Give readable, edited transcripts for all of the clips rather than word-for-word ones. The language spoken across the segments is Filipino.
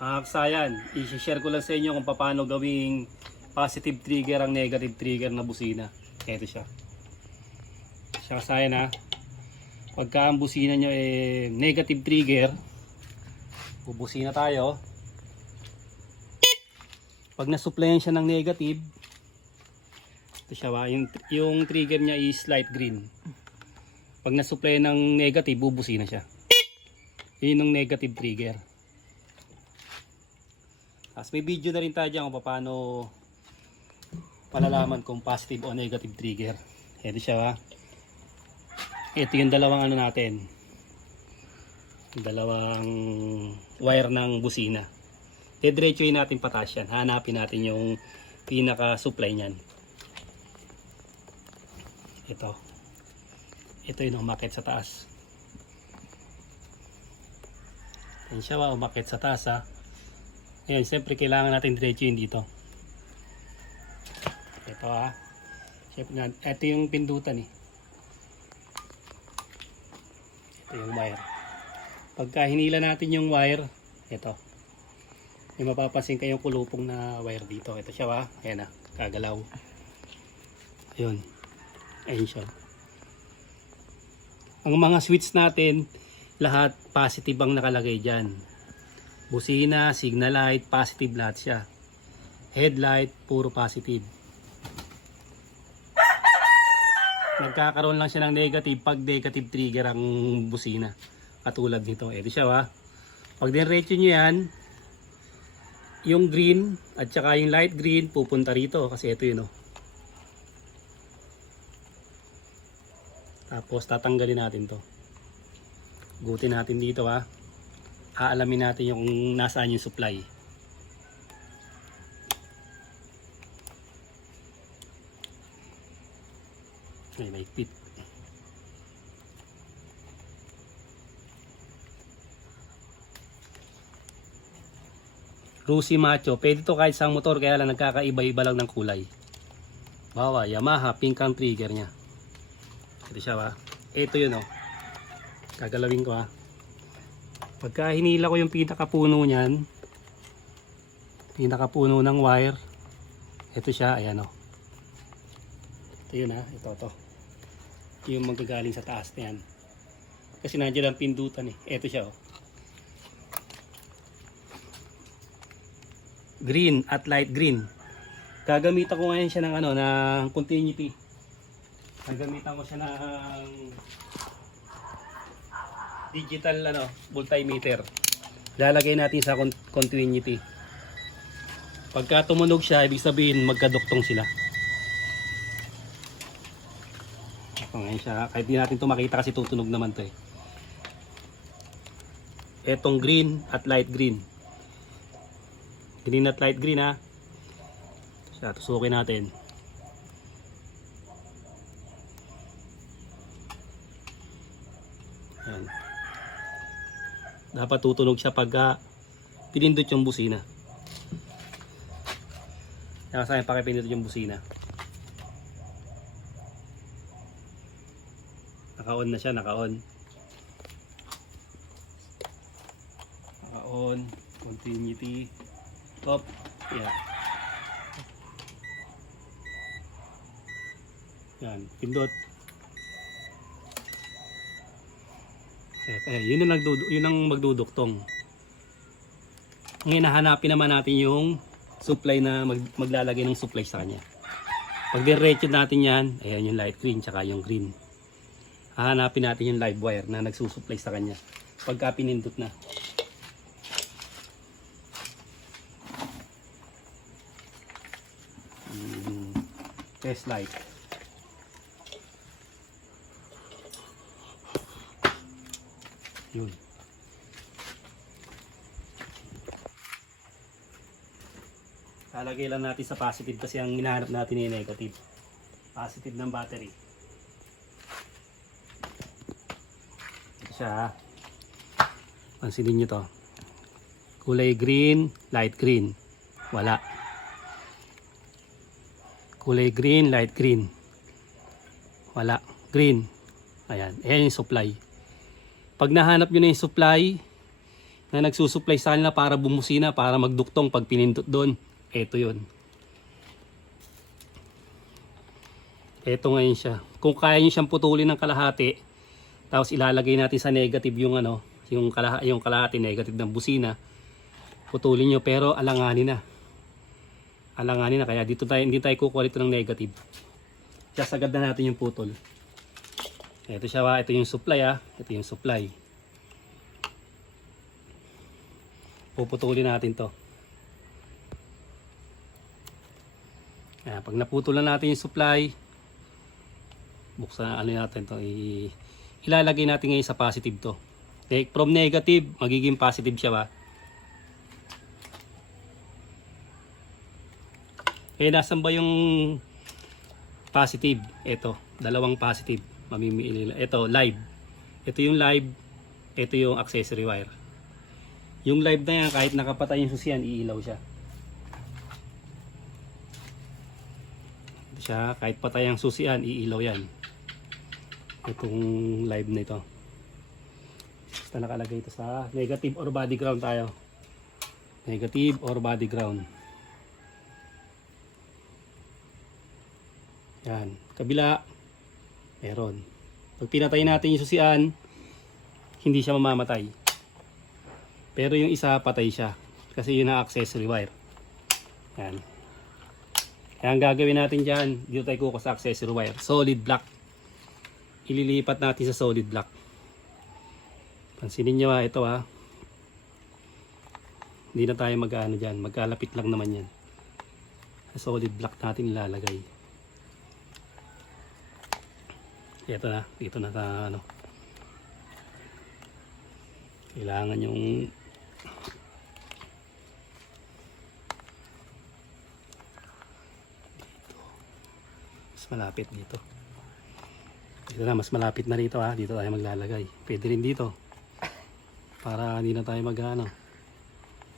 Kasayan, i-share ko lang sa inyo kung paano gawing positive trigger ang negative trigger na busina. Ito siya. Siya kasayan ha. Pagka ang busina nyo negative trigger, bubusina tayo. Pag nasupplyan siya ng negative, ito siya ba? Yung trigger niya is light green. Pag nasupply ng negative, bubusina siya. Yun yung negative trigger. Tapos may video na rin tayo dyan kung paano palalaman kung positive o negative trigger. Ito siya ba? Ito yung dalawang ano natin. Dalawang wire ng busina. Diretsuhin natin pataas yan. Hanapin natin yung pinaka-supply niyan. Ito yung umakit sa taas. Yan siya ba, umakit sa taas ha. Ngayon, siyempre kailangan natin diretsuhin dito. Ito ha. Siyempre, ito yung pindutan eh. Ito yung wire. Pagka hinila natin yung wire, ito. May mapapansin kayong kulupong na wire dito. Ito siya ba? Ayan na, kagalaw. Ayun. Ayun siya. Ang mga switch natin, lahat positive ang nakalagay dyan. Busina, signal light, positive lahat siya. Headlight, puro positive. Nagkakaroon lang siya ng negative pag negative trigger ang busina. Katulad nito. Ito siya ba? Pag diretso nyo yan, yung green at saka yung light green pupunta rito kasi ito yun oh. Tapos tatanggalin natin to. Gutin natin dito ha. Aalamin natin yung nasaan yung supply. May mahigpit. Rusi Macho. Pwede to kahit sa motor kaya lang nagkakaiba-iba lang ng kulay. Bawa, Yamaha, pink ang trigger nya. Ito siya ba? Ito yun oh. Gagalawin ko ha. Pagka hinila ko yung pinakapuno niyan, pinakapuno ng wire, ito siya, ayan oh. Ito yun ha, ito to. Yung magagaling sa taas na yan. Kasi nandiyan ang pindutan eh. Ito siya oh. Green at light green. Gagamitan ko ngayon siya ng ano, ng continuity. Gagamitan ko siya ng digital ano, multimeter. Lalagay natin sa continuity. Pagka tumunog siya, ibig sabihin magkaduktong sila. Ito ngayon siya, kahit di natin ito makita kasi tutunog naman ito eh. Etong green at light green. Green at light green ha. Siya, tusukin natin. Ayan. Dapat tutunog siya pag pinindot yung busina. Kaya sa akin pakipindot yung busina. Naka-on na siya, naka-on. Naka-on, continuity, top, yeah. Yan, pindot. Yun ang magduduktong. Ngayon hahanapin naman natin yung supply na maglalagay ng supply sa kanya. Pag diretso natin yan, ayan yung light green tsaka yung green. Hahanapin natin yung live wire na nagsusupply sa kanya. Pagka pinindot na. Test light. Yun. Lalagay lang natin sa positive kasi ang hinahanap natin yung negative. Positive ng battery. Ito siya ha. Pansinin nyo to. Kulay green, light green. Wala. Kulay green, light green. Wala. Green. Ayan. Ayan yung supply. Pag nahanap nyo na yung supply, na nagsusupply sa kanila para bumusina, para magduktong pag pinindot doon. Ito yun. Ito ngayon siya. Kung kaya nyo siyang putulin ng kalahati, tapos ilalagay natin sa negative yung ano, yung kalahati negative ng busina, putulin nyo, pero alanganin na. Alanganin na, kaya dito tayo, hindi tayo kukuha dito ng negative. Sasagad na natin yung putol. Ito siya, ito yung supply ito yung supply. Puputulin natin to. Pag naputulan natin yung supply, buksan natin to, ilalagay natin ngayon sa positive to. From negative, magiging positive siya nasan ba yung positive? Ito, dalawang positive. Mamimili. Ito, live. Ito yung live. Ito yung accessory wire. Yung live na yan, kahit nakapatay yung susian, iilaw siya. Ito siya, kahit patay ang susian, iilaw yan. Itong live na ito. Basta nakalagay ito sa negative or body ground tayo. Negative or body ground. Yan. Kabila, meron. Pag pinatay natin yung susian, hindi siya mamamatay. Pero yung isa, patay siya. Kasi yun ang accessory wire. Yan. Kaya ang gagawin natin dyan, dito tayo kukuha sa accessory wire. Solid block. Ililipat natin sa solid block. Pansinin nyo ito Hindi na tayo mag-ano dyan. Magkalapit lang naman yan. Sa solid block natin ilalagay. Ito na, dito na ano. Kailangan yung mas malapit dito. Dito na, mas malapit na rito dito tayo maglalagay. Pwede rin dito. Para hindi na tayo mag-ano.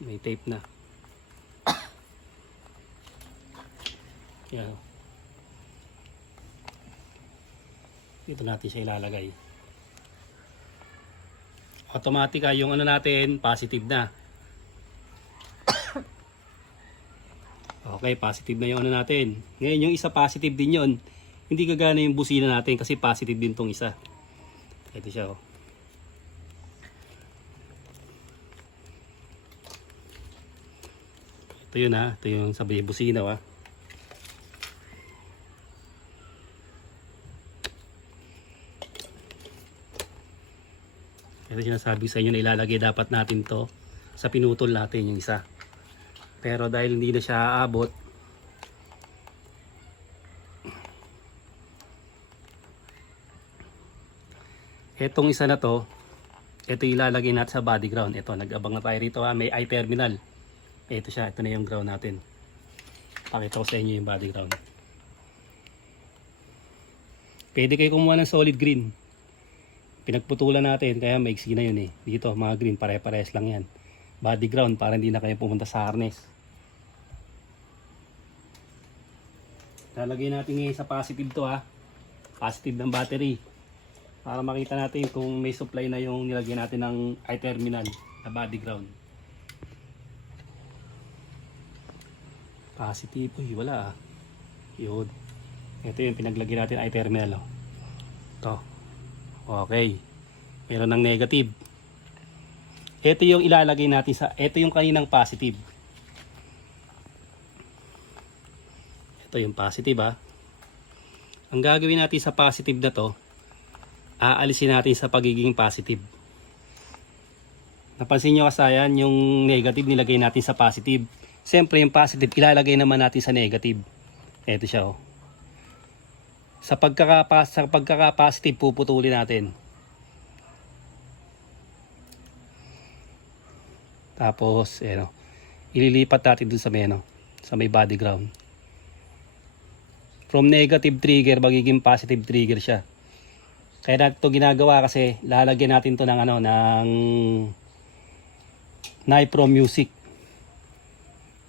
May tape na. Yan. Dito natin siya ilalagay. Automatic yung ano natin, positive na. Okay, positive na yung ano natin. Ngayon yung isa positive din yon. Hindi gagana yung busina natin kasi positive din tong isa. Ito siya Ito yun ito yung sabi busina Ito sinasabi sa inyo na ilalagay dapat natin to sa pinutol natin yung isa. Pero dahil hindi na siya aabot, etong isa na to, ito ilalagay natin sa body ground. Ito, nag-abang na tayo rito may I-terminal. Ito siya, ito na yung ground natin. Pakita ko sa inyo yung body ground. Pwede kayo kumuha ng solid green. Pinagputulan natin, kaya maiksi na yun Dito, mga green, pare-pares lang yan. Body ground, para hindi na kayo pumunta sa harness. Lalagay natin ngayon sa positive to Positive ng battery. Para makita natin kung may supply na yung nilagay natin ng I-terminal na body ground. Positive, wala Yun. Ito yung pinaglagay natin I-terminal Ito. Okay. Meron ng negative. Ito yung ilalagay natin ito yung kaninang positive. Ito yung positive Ang gagawin natin sa positive na to, aalisin natin sa pagiging positive. Napansin nyo kasayan, yung negative nilagay natin sa positive. Siyempre yung positive ilalagay naman natin sa negative. Ito siya Sa pagkaka-positive puputulin natin. Tapos, ililipat natin dun sa may body ground. From negative trigger, magiging positive trigger siya. Kaya ito ginagawa kasi lalagyan natin to ng ng Nipro Music.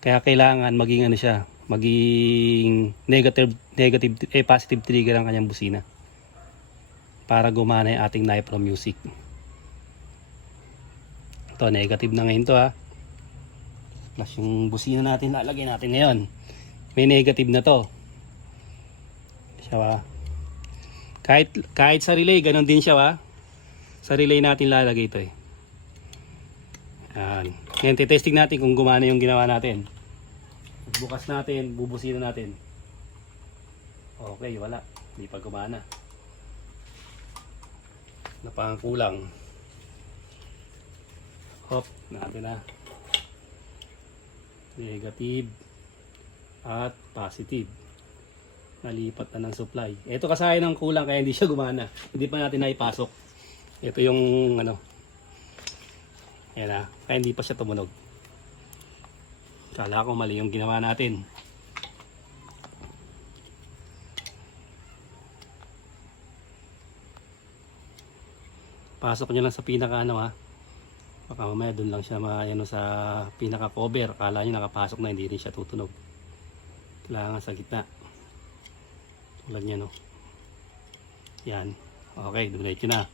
Kaya kailangan maging maging positive trigger ang kanyang busina para gumana yung ating Nipro Music. Ito, negative na ngayon to ha. Plus yung busina natin, lalagay natin ngayon. May negative na to. Siya ha. Kahit sa relay, ganun din siya ha. Sa relay natin lalagay ito eh. Yan. Ngayon, titesting natin kung gumana yung ginawa natin. Bukas natin, bubusina natin. Okay, wala. Hindi pa gumana. Napangkulang. Hop, natin na. Negative at positive. Nalipat na ng supply. Ito kasi ng kulang kaya hindi siya gumana. Hindi pa natin naipasok. Ito yung ano. Ayan na. Kaya hindi pa siya tumunog. Kala ko mali yung ginawa natin. Pasok nyo lang sa pinaka ano ha. Baka mamaya dun lang siya ano, sa pinaka cover. Akala nyo nakapasok na, hindi rin siya tutunog. Kailangan sa gitna. Tulad niya no. Yan. Okay, dumiretso na.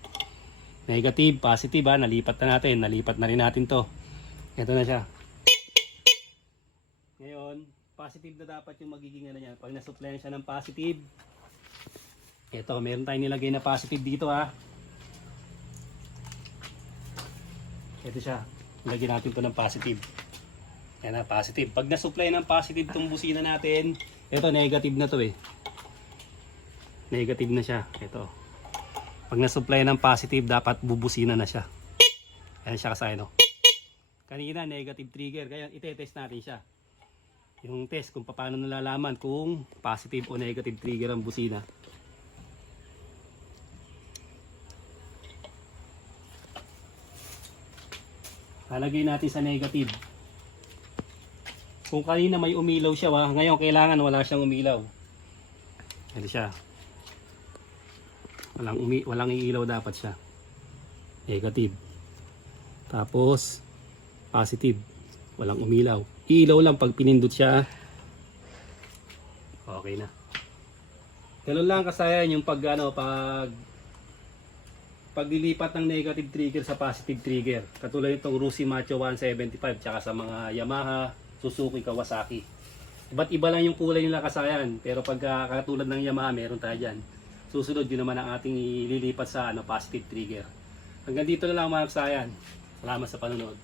Negative, positive ha. Nalipat na natin. Nalipat na rin natin to. Ito na siya. Ngayon, positive na dapat yung magiging ano niya. Pag nasupply siya ng positive. Ito, meron tayong nilagay na positive dito ha. Ito siya. Lagyan natin ito ng positive. Yan na, positive. Pag nasupply ng positive itong busina natin, ito negative na to eh. Negative na siya. Ito. Pag nasupply ng positive, dapat bubusina na siya. Yan siya kasi no. Kanina negative trigger. Kaya ite-test natin siya. Yung test kung paano nalalaman kung positive o negative trigger ang busina. Lalagay natin sa negative. Kung kanina may umilaw siya, ngayon kailangan wala siyang umilaw. Ito siya. Walang iilaw dapat siya. Negative. Tapos positive. Walang umilaw. Iilaw lang pag pinindot siya. Okay na. Ganun lang kasayan yung paglilipat ng negative trigger sa positive trigger. Katulad itong Rusi Macho 175 tsaka sa mga Yamaha, Suzuki, Kawasaki. Iba't iba lang yung kulay nila kasayan. Pero pag katulad ng Yamaha, meron tayo dyan. Susunod yun naman ang ating ililipat sa positive trigger. Hanggang dito na lang mga kasayan. Salamat sa panonood.